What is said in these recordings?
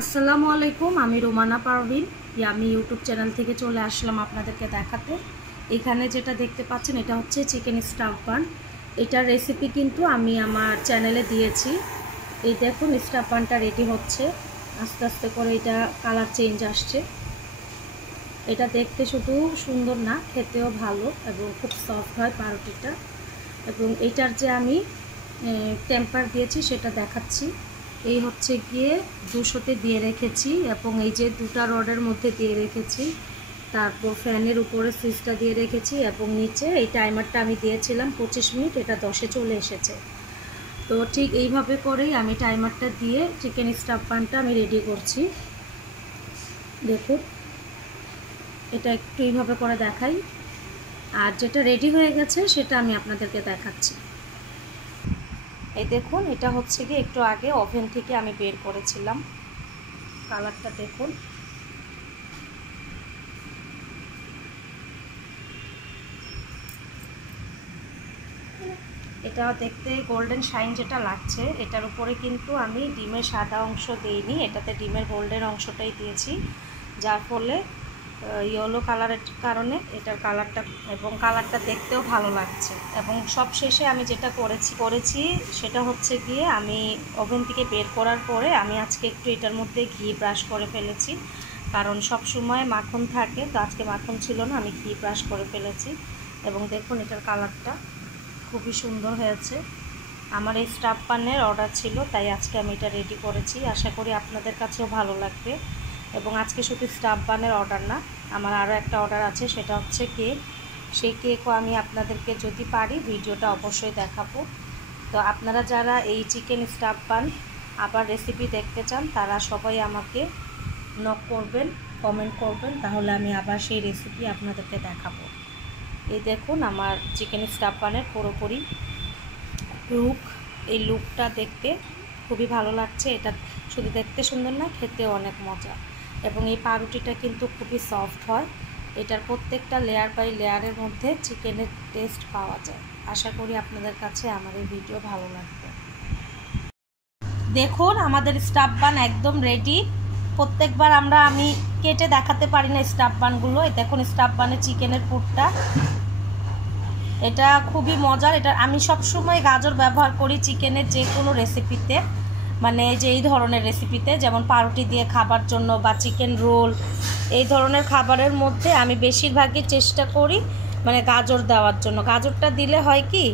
আসসালামু আলাইকুম, আমি রোমানা পারভিন। আমি ইউটিউব চ্যানেল থেকে চলে আসলাম আপনাদেরকে দেখাতে। এখানে যেটা দেখতে পাচ্ছেন এটা হচ্ছে চিকেন স্টাফ বান। এটার রেসিপি কিন্তু আমি আমার চ্যানেলে দিয়েছি। এই দেখুন স্টাফ বানটা রেডি হচ্ছে, আস্তে আস্তে করে এটা কালার চেঞ্জ আসছে। এটা দেখতে শুধু সুন্দর না, খেতেও ভালো এবং খুব সফট হয় পাউরুটিটা। এবং এটার যে আমি টেম্পার দিয়েছি সেটা দেখাচ্ছি। এই হচ্ছে গিয়ে 200-তে দিয়ে রেখেছি এবং এই যে দুটা রডের মধ্যে দিয়ে রেখেছি। তারপর ফ্যানের উপরে সুইচটা দিয়ে রেখেছি এবং নিচে এই টাইমারটা আমি দিয়েছিলাম 25 মিনিট, এটা 10-এ চলে এসেছে। তো ঠিক এইভাবে করেই আমি টাইমারটা দিয়ে চিকেন স্টাফ বানটা আমি রেডি করছি। দেখুন এটা একটু এইভাবে করে দেখাই, আর যেটা রেডি হয়ে গেছে সেটা আমি আপনাদেরকে দেখাচ্ছি। এই দেখুন এটা হচ্ছে কি একটু আগে ওভেন থেকে আমি বের করেছিলাম। কালারটা দেখুন, এটা দেখতে গোল্ডেন শাইন যেটা লাগছে, এটার উপরে কিন্তু আমি ডিমের সাদা অংশ দিইনি, এটাতে ডিমের গোল্ডেন অংশটাই দিয়েছি, যার ফলে ইয়েলো কালারের কারণে এটার কালারটা এবং কালারটা দেখতেও ভালো লাগছে। এবং সব শেষে আমি যেটা করেছি সেটা হচ্ছে গিয়ে আমি ওভেন থেকে বের করার পরে আমি আজকে একটু এটার মধ্যে ঘি ব্রাশ করে ফেলেছি, কারণ সব সময় মাখন থাকে, তো আজকে মাখন ছিল না, আমি ঘি ব্রাশ করে ফেলেছি। এবং দেখুন এটার কালারটা খুবই সুন্দর হয়েছে। আমার এই স্টাফ বানের অর্ডার ছিল, তাই আজকে আমি এটা রেডি করেছি। আশা করি আপনাদের কাছেও ভালো লাগবে। এবং আজকে শুধু স্টাফ বানের অর্ডার না, আমার আরও একটা অর্ডার আছে, সেটা হচ্ছে কেক। সেই কেকও আমি আপনাদেরকে যদি পারি ভিডিওটা অবশ্যই দেখাবো। তো আপনারা যারা এই চিকেন স্টাফ বান আবার রেসিপি দেখতে চান তারা সবাই আমাকে নক করবেন, কমেন্ট করবেন, তাহলে আমি আবার সেই রেসিপি আপনাদেরকে দেখাবো। এই দেখুন আমার চিকেন স্টাফ বানের পুরোপুরি লুক, এই লুকটা দেখতে খুবই ভালো লাগছে। এটা শুধু দেখতে সুন্দর না, খেতেও অনেক মজা। এবং এই পাউরুটিটা কিন্তু খুবই সফট হয়। এটার প্রত্যেকটা লেয়ার বাই লেয়ারের মধ্যে চিকেনের টেস্ট পাওয়া যায়। আশা করি আপনাদের কাছে আমার এই ভিডিও ভালো লাগবে। দেখুন আমাদের স্টাফ বান একদম রেডি। প্রত্যেকবার আমি কেটে দেখাতে পারি না স্টাফ বানগুলো। এই দেখুন স্টাফ বানের চিকেনের পুরটা, এটা খুবই মজার। এটা আমি সবসময় গাজর ব্যবহার করি চিকেনের যে কোনো রেসিপিতে, মানে যে এই ধরনের রেসিপিতে, যেমন পাউরুটি দিয়ে খাবার জন্য বা চিকেন রোল, এই ধরনের খাবারের মধ্যে আমি বেশিরভাগই চেষ্টা করি মানে গাজর দেওয়ার জন্য। গাজরটা দিলে হয় কি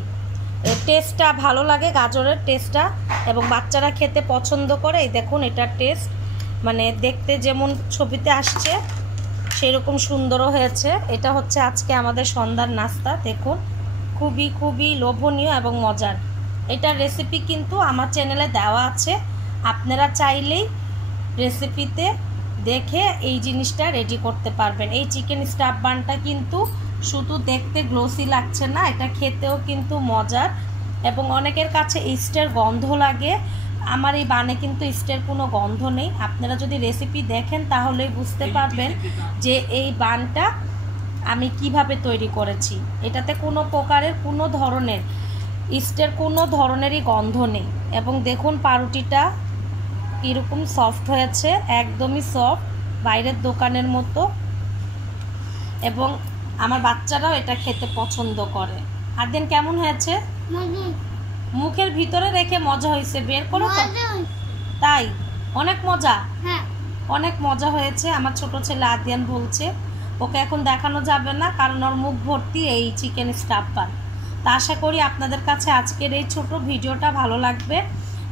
টেস্টটা ভালো লাগে, গাজরের টেস্টটা, এবং বাচ্চারা খেতে পছন্দ করে। এই দেখুন এটার টেস্ট মানে দেখতে যেমন ছবিতে আসছে সেরকম সুন্দরও হয়েছে। এটা হচ্ছে আজকে আমাদের সন্ধ্যার নাস্তা। দেখুন খুবই লোভনীয় এবং মজার। এটার রেসিপি কিন্তু আমার চ্যানেলে দেওয়া আছে, আপনারা চাইলেই রেসিপিতে দেখে এই জিনিসটা রেডি করতে পারবেন। এই চিকেন স্টাফ বানটা কিন্তু শুধু দেখতে গ্লোসি লাগছে না, এটা খেতেও কিন্তু মজার। এবং অনেকের কাছে ইস্টের গন্ধ লাগে, আমার এই বানে কিন্তু ইস্টের কোনো গন্ধ নেই। আপনারা যদি রেসিপি দেখেন তাহলেই বুঝতে পারবেন যে এই বানটা আমি কিভাবে তৈরি করেছি। এটাতে কোনো প্রকারের কোনো ধরনের ইস্টের কোনো ধরনেরই গন্ধ নেই। এবং দেখুন পাউরুটিটা কীরকম সফট হয়েছে, একদমই সফট, বাইরের দোকানের মতো। এবং আমার বাচ্চারাও এটা খেতে পছন্দ করে। আদিন কেমন হয়েছে? মুখের ভিতরে রেখে মজা হয়েছে, বের করো তো। তাই অনেক মজা, অনেক মজা হয়েছে। আমার ছোট ছেলে আদিয়ান বলছে ওকে এখন দেখানো যাবে না, কারণ ওর মুখ ভর্তি এই চিকেন স্টাফ বান। তা আশা করি আপনাদের কাছে আজকের এই ছোট ভিডিওটা ভালো লাগবে,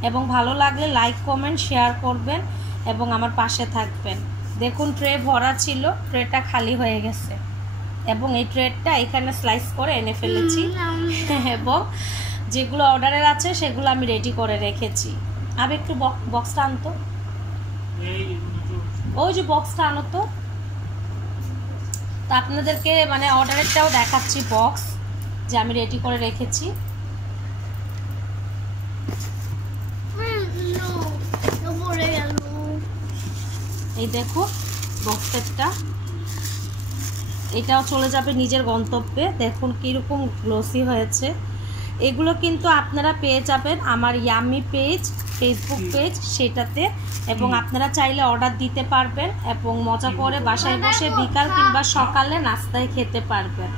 এবং ভালো লাগলে লাইক কমেন্ট শেয়ার করবেন এবং আমার পাশে থাকবেন। দেখুন ট্রে ভরা ছিল, ট্রেটা খালি হয়ে গেছে, এবং এই ট্রেটা এখানে স্লাইস করে এনে ফেলেছি। এবং যেগুলো অর্ডারের আছে সেগুলো আমি রেডি করে রেখেছি। আমি একটু বক্সটা আনতো, ওই যে বক্সটা আনো তো। তা আপনাদেরকে মানে অর্ডারেরটাও দেখাচ্ছি, বক্স যে আমি রেডি করে রেখেছি। এই দেখো বক্সেরটা, এটাও চলে যাবে নিজের গন্তব্যে। দেখুন কীরকম গ্লোসি হয়েছে। এগুলো কিন্তু আপনারা পেয়ে যাবেন আমার ইয়াম্মি পেজ ফেসবুক পেজ, সেটাতে। এবং আপনারা চাইলে অর্ডার দিতে পারবেন এবং মজা করে বাসায় বসে বিকাল কিংবা সকালে নাস্তায় খেতে পারবেন।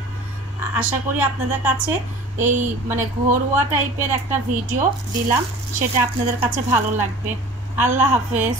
আশা করি আপনাদের কাছে এই মানে ঘরোয়া টাইপের একটা ভিডিও দিলাম, সেটা আপনাদের কাছে ভালো লাগবে। আল্লাহ হাফেজ।